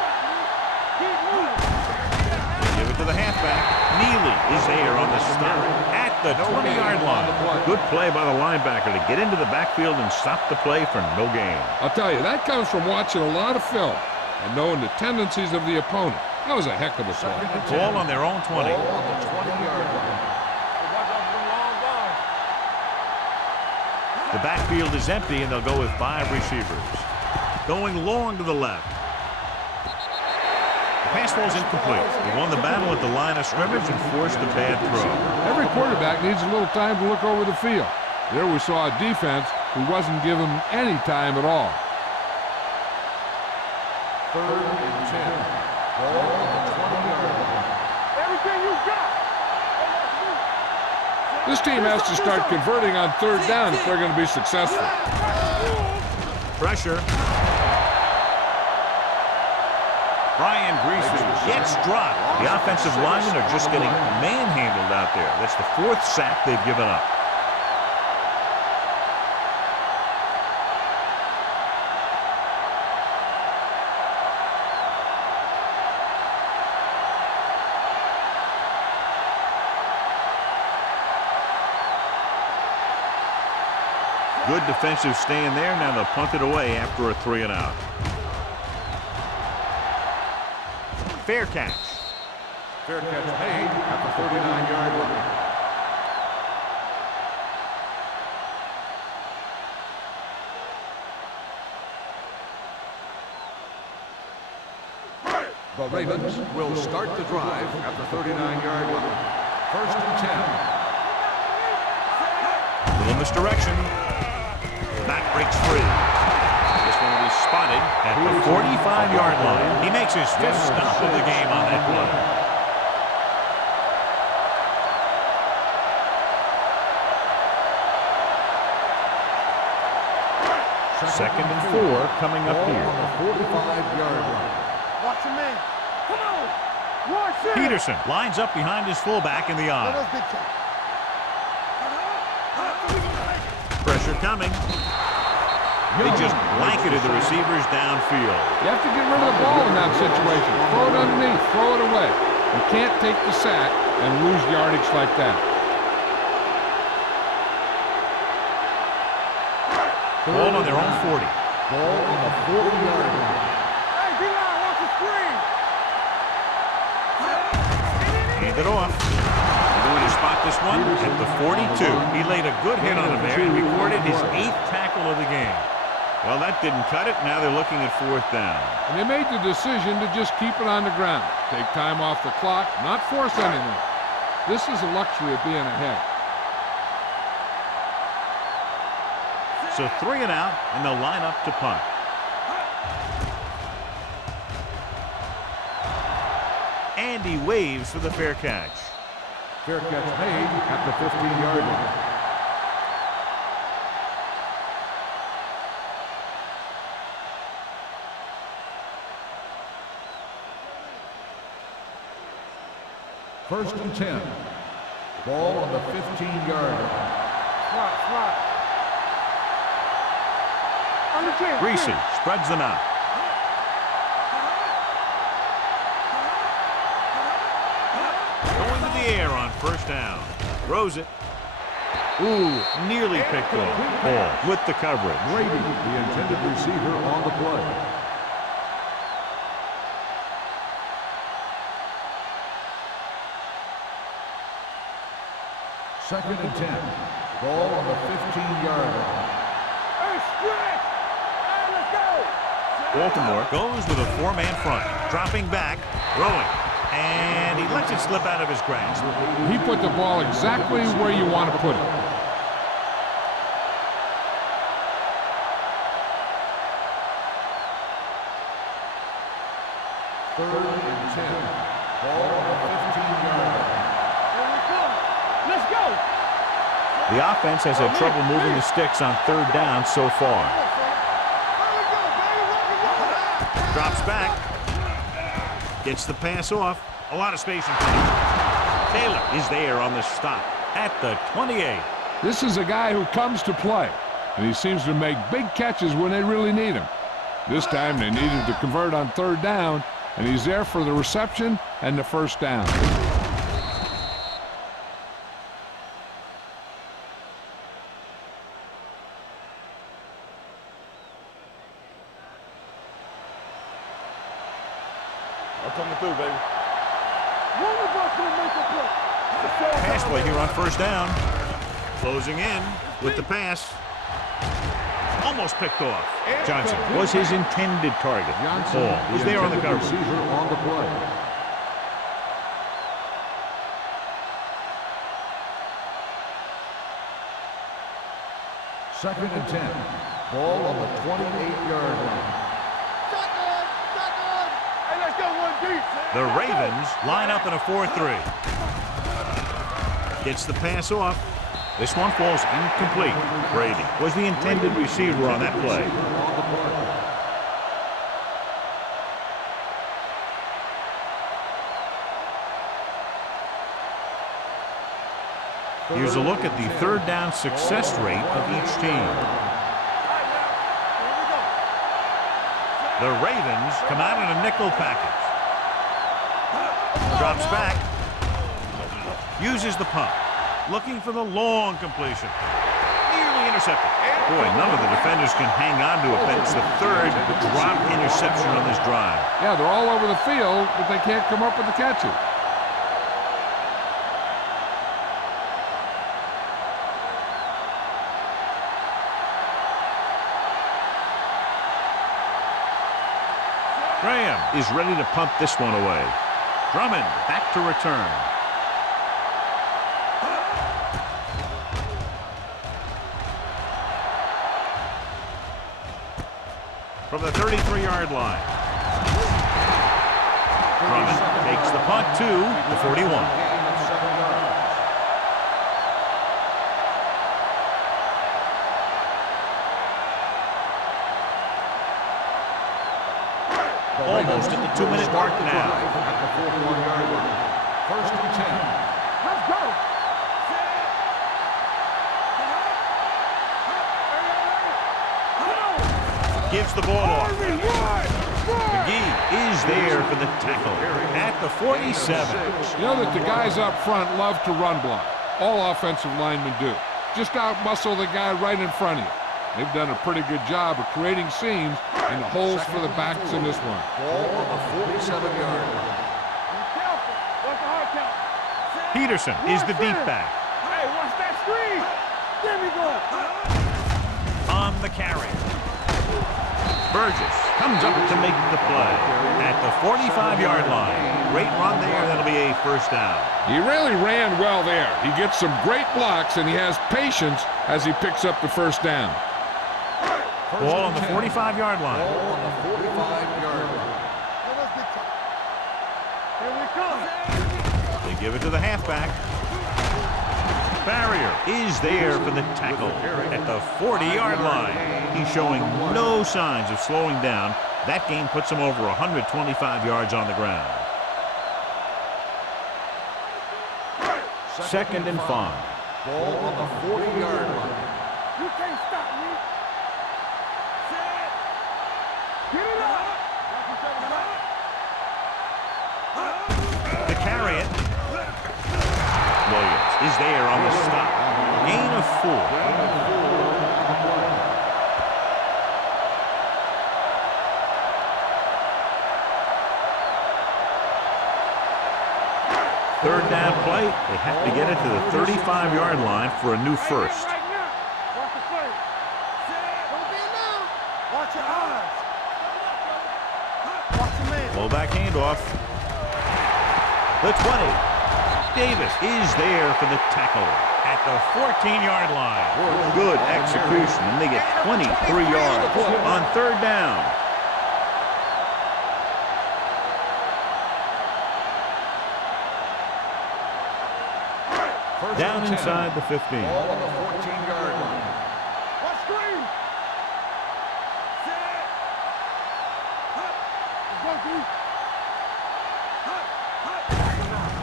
Give it to the halfback. Neely is there on the stop at the 20-yard line. Good play by the linebacker to get into the backfield and stop the play for no gain. I'll tell you, that comes from watching a lot of film and knowing the tendencies of the opponent. That was a heck of a play. Ball on their own 20. Ball on the 20-yard line. The backfield is empty, and they'll go with 5 receivers. Going long to the left. The pass ball's incomplete. He won the battle at the line of scrimmage and forced a bad throw. Every quarterback needs a little time to look over the field. There we saw a defense who wasn't given any time at all. Third and 10. Ball on the 20-yard line. Everything you got. This team has to start converting on third down if they're going to be successful. Pressure. Brian Greasy gets dropped. The offensive linemen are just getting manhandled out there. That's the 4th sack they've given up. Good defensive stand there. Now they'll punt it away after a 3-and-out. Fair catch. Fair catch made at the 39-yard line. The Ravens will start the drive at the 39-yard line. First and 10. Little misdirection. Back breaks free. This one will be spotted at the 45-yard line. He makes his 5th stop of the game on that play. Second and 4 coming up here. On the 45-yard line. Watch him, man. Come on. Watch it. Peterson lines up behind his fullback in the eye. Pressure coming. They just blanketed the receivers downfield. You have to get rid of the ball in that situation. Throw it underneath. Throw it away. You can't take the sack and lose yardage like that. Ball on their own 40. Ball on the 40-yard line. Hey, D-line, watch the screen. Hand it off. Going to spot this one at the 42. He laid a good hit on him there and recorded his 8th tackle of the game. Well, that didn't cut it. Now they're looking at 4th down. And they made the decision to just keep it on the ground. Take time off the clock, not force anything. This is the luxury of being ahead. So 3 and out, and they'll line up to punt. And he waves for the fair catch. Fair catch made at the 15-yard line. First and 10. Ball on the 15-yard line. Slot. On the 10. Greasy spreads them out. Going to the air on 1st down. Throws it. Ooh, nearly picked off. Ball with the coverage. Brady, the intended receiver, on the play. Second and 10. Ball on the 15-yard line. Hey, stretch. Hey, let's go. Baltimore goes with a 4-man front. Dropping back, throwing. And he lets it slip out of his grasp. He put the ball exactly where you want to put it. The offense has had trouble moving the sticks on third down so far. Drops back. Gets the pass off. A lot of space in front. Taylor is there on the stop at the 28. This is a guy who comes to play, and he seems to make big catches when they really need him. This time they needed to convert on third down, and he's there for the reception and the first down. Coming through, baby. Pass play here on first down. Closing in with the pass. Almost picked off. Johnson was his intended target. Hall was there on the coverage. On the play. Second and 10. Ball on the 28-yard line. The Ravens line up in a 4-3. Gets the pass off. This one falls incomplete. Brady was the intended receiver on that play. Here's a look at the third down success rate of each team. The Ravens come out in a nickel package. Drops back. Uses the pump. Looking for the long completion. Nearly intercepted. Boy, none of the defenders can hang on to it. That's the third drop interception on this drive. Yeah, they're all over the field, but they can't come up with the catches. Graham is ready to punt this one away. Drummond back to return. From the 33-yard line. Drummond takes the punt to the 41. Almost at the 2-minute mark now. At the 41-yard line. First and 10. Let's go. Gives the ball off. McGee is there for the tackle at the 47. You know that the guys up front love to run block. All offensive linemen do. Just out-muscle the guy right in front of you. They've done a pretty good job of creating seams and holes for the backs in this one. Ball on the 47-yard line. Peterson is the deep back. Hey, watch that screen. There we go. On the carry. Burgess comes up to make the play at the 45-yard line. Great run there. That'll be a first down. He really ran well there. He gets some great blocks, and he has patience as he picks up the first down. Ball on the 45-yard line. Ball on the 45-yard line. Here we come. They give it to the halfback. Barrier is there for the tackle at the 40-yard line. He's showing no signs of slowing down. That game puts him over 125 yards on the ground. Second and 5. Ball on the 40-yard line. You can't stop me. Get it up. To carry it. Williams is there on the stop. Gain of 4. Third down play. They have to get it to the 35-yard line for a new first. Right now. Watch the play. Don't be now. Watch your eyes. Watch the man. Fullback handoff. The 20. Davis is there for the tackle at the 14-yard line. Good execution, and they get 23 yards on third down. Down inside the 15. Ball on the 14-yard line. What screen?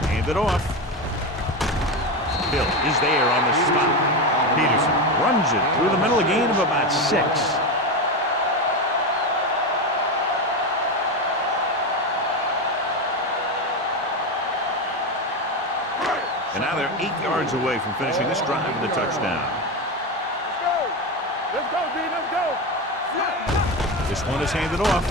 Hand it off. Hill is there on the stop. Peterson runs it through the middle, a gain of about 6. And now they're 8 yards away from finishing this drive with a touchdown. Let's go, D, let's go. This one is handed off.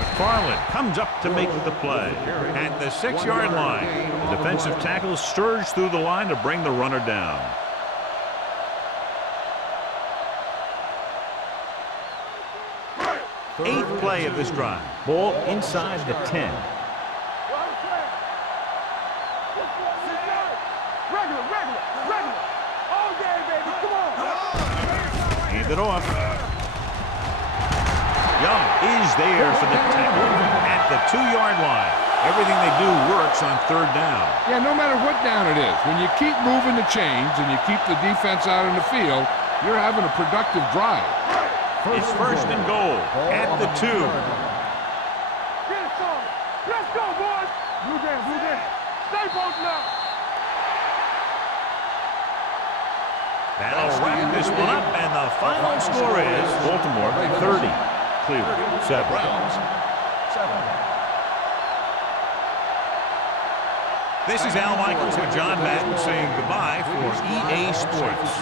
McFarland comes up to make the play. At the 6-yard line, the defensive tackle surged through the line to bring the runner down. Eighth play of this drive. Ball inside the 10. Regular. All day, baby, come on. Hand it off. Young is there for the tackle at the 2-yard line. Everything they do works on 3rd down. Yeah, no matter what down it is, when you keep moving the chains and you keep the defense out in the field, you're having a productive drive. It's 1st and goal at the 2. Get it, son. Let's go, boys. Blue Jam. Stay posted up. That'll wrap this one up, and the final score is Baltimore 30, Cleveland 7. Browns 7. This is Al Michaels with John Madden saying goodbye for EA Sports.